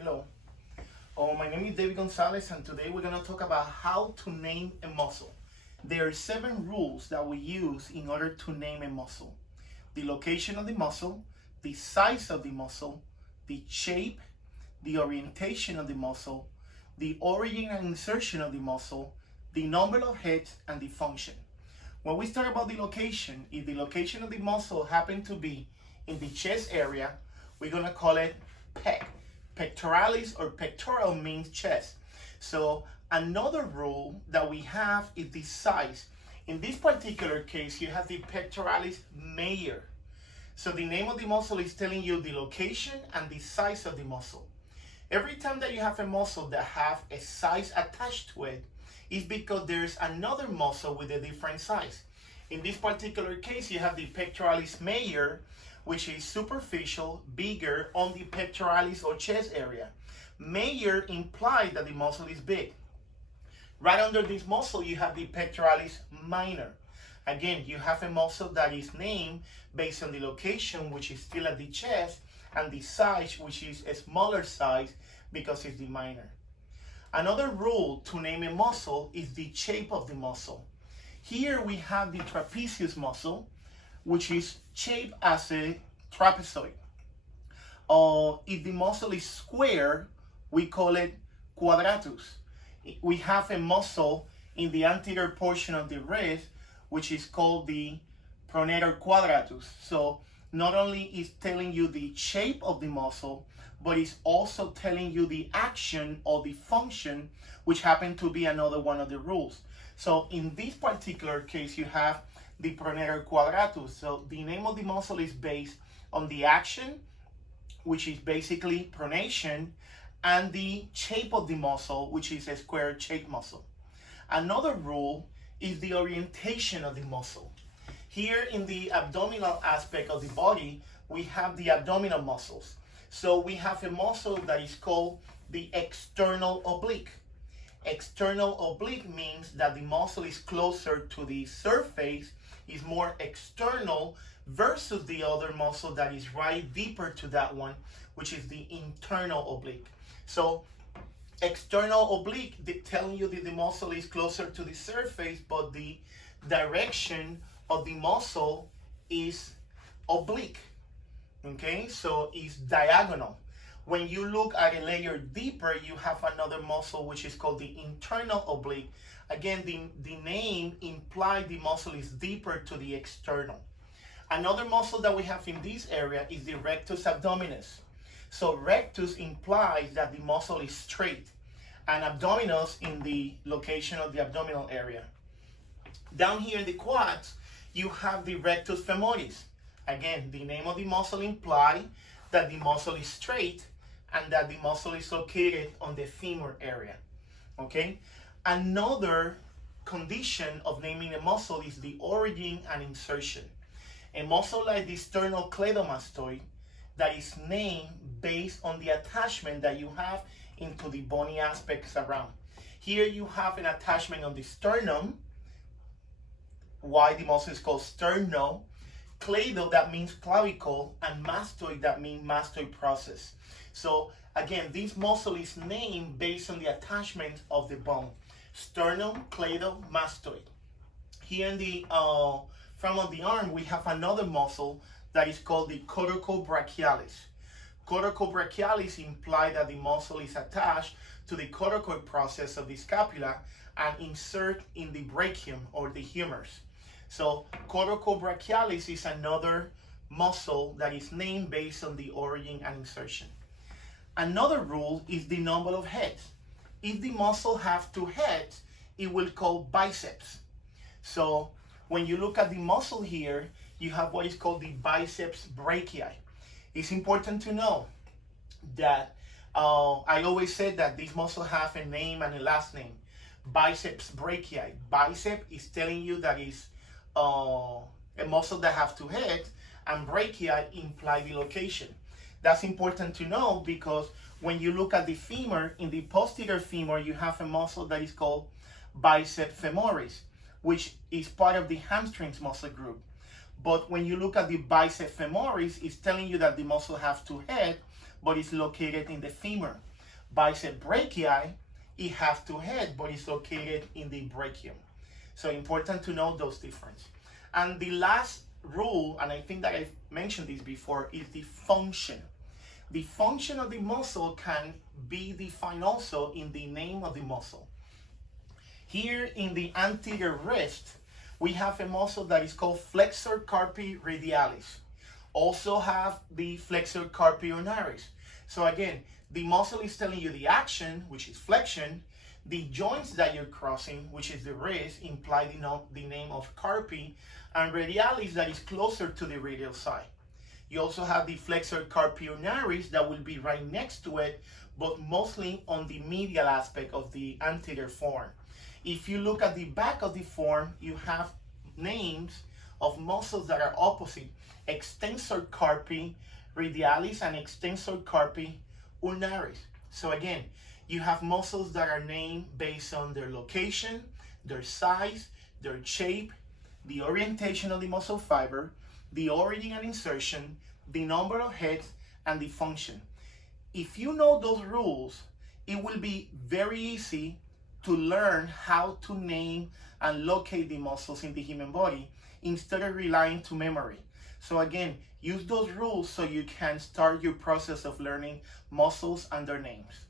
Hello. My name is David Gonzalez, and today we're going to talk about how to name a muscle. There are 7 rules that we use in order to name a muscle: the location of the muscle, the size of the muscle, the shape, the orientation of the muscle, the origin and insertion of the muscle, the number of heads, and the function. When we start about the location, if the location of the muscle happen to be in the chest area, we're going to call it pec. Pectoralis or pectoral means chest. So another rule that we have is the size. In this particular case, you have the pectoralis major. So the name of the muscle is telling you the location and the size of the muscle. Every time that you have a muscle that have a size attached to it, is because there's another muscle with a different size. In this particular case, you have the pectoralis major, which is superficial, bigger on the pectoralis or chest area. Major implies that the muscle is big. Right under this muscle, you have the pectoralis minor. Again, you have a muscle that is named based on the location, which is still at the chest, and the size, which is a smaller size because it's the minor. Another rule to name a muscle is the shape of the muscle. Here we have the trapezius muscle, which is shaped as a trapezoid. If the muscle is square, we call it quadratus. We have a muscle in the anterior portion of the wrist, which is called the pronator quadratus. So not only is telling you the shape of the muscle, but it's also telling you the action or the function, which happen to be another one of the rules. So in this particular case, you have the pronator quadratus. So the name of the muscle is based on the action, which is basically pronation, and the shape of the muscle, which is a square shaped muscle. Another rule is the orientation of the muscle. Here in the abdominal aspect of the body, we have the abdominal muscles. So we have a muscle that is called the external oblique. External oblique means that the muscle is closer to the surface, is more external, versus the other muscle that is right deeper to that one, which is the internal oblique. So external oblique telling you that the muscle is closer to the surface, but the direction of the muscle is oblique. Okay, so it's diagonal. When you look at a layer deeper, you have another muscle which is called the internal oblique. Again, the name implies the muscle is deeper to the external. Another muscle that we have in this area is the rectus abdominis. So rectus implies that the muscle is straight, and abdominis in the location of the abdominal area. Down here in the quads, you have the rectus femoris. Again, the name of the muscle implies that the muscle is straight and that the muscle is located on the femur area. Okay? Another condition of naming a muscle is the origin and insertion. A muscle like the sternocleidomastoid that is named based on the attachment that you have into the bony aspects around. Here you have an attachment on the sternum. Why the muscle is called sterno. Cleido, that means clavicle, and mastoid, that means mastoid process. So again, this muscle is named based on the attachment of the bone. Sternum, cleido, mastoid. Here in the front of the arm, we have another muscle that is called the coracobrachialis. Coracobrachialis implies that the muscle is attached to the coracoid process of the scapula and insert in the brachium or the humerus. So coracobrachialis is another muscle that is named based on the origin and insertion. Another rule is the number of heads. If the muscle has 2 heads, it will call biceps. So when you look at the muscle here, you have what is called the biceps brachii. It's important to know that I always said that these muscles have a name and a last name. Biceps brachii. Bicep is telling you that is a muscle that has 2 heads, and brachii imply the location. That's important to know because when you look at the femur, in the posterior femur, you have a muscle that is called biceps femoris, which is part of the hamstrings muscle group. But when you look at the biceps femoris, it's telling you that the muscle has 2 heads, but it's located in the femur. Bicep brachii, it has two heads, but it's located in the brachium. So important to know those differences. And the last rule, and I think that I've mentioned this before, is the function. The function of the muscle can be defined also in the name of the muscle. Here in the anterior wrist, we have a muscle that is called flexor carpi radialis. Also have the flexor carpi ulnaris. So again, the muscle is telling you the action, which is flexion. The joints that you're crossing, which is the wrist, imply the name of carpi, and radialis that is closer to the radial side. You also have the flexor carpi ulnaris that will be right next to it, but mostly on the medial aspect of the anterior form. If you look at the back of the form, you have names of muscles that are opposite: extensor carpi radialis and extensor carpi ulnaris. So again, you have muscles that are named based on their location, their size, their shape, the orientation of the muscle fiber, the origin and insertion, the number of heads, and the function. If you know those rules, it will be very easy to learn how to name and locate the muscles in the human body instead of relying to memory. So again, use those rules so you can start your process of learning muscles and their names.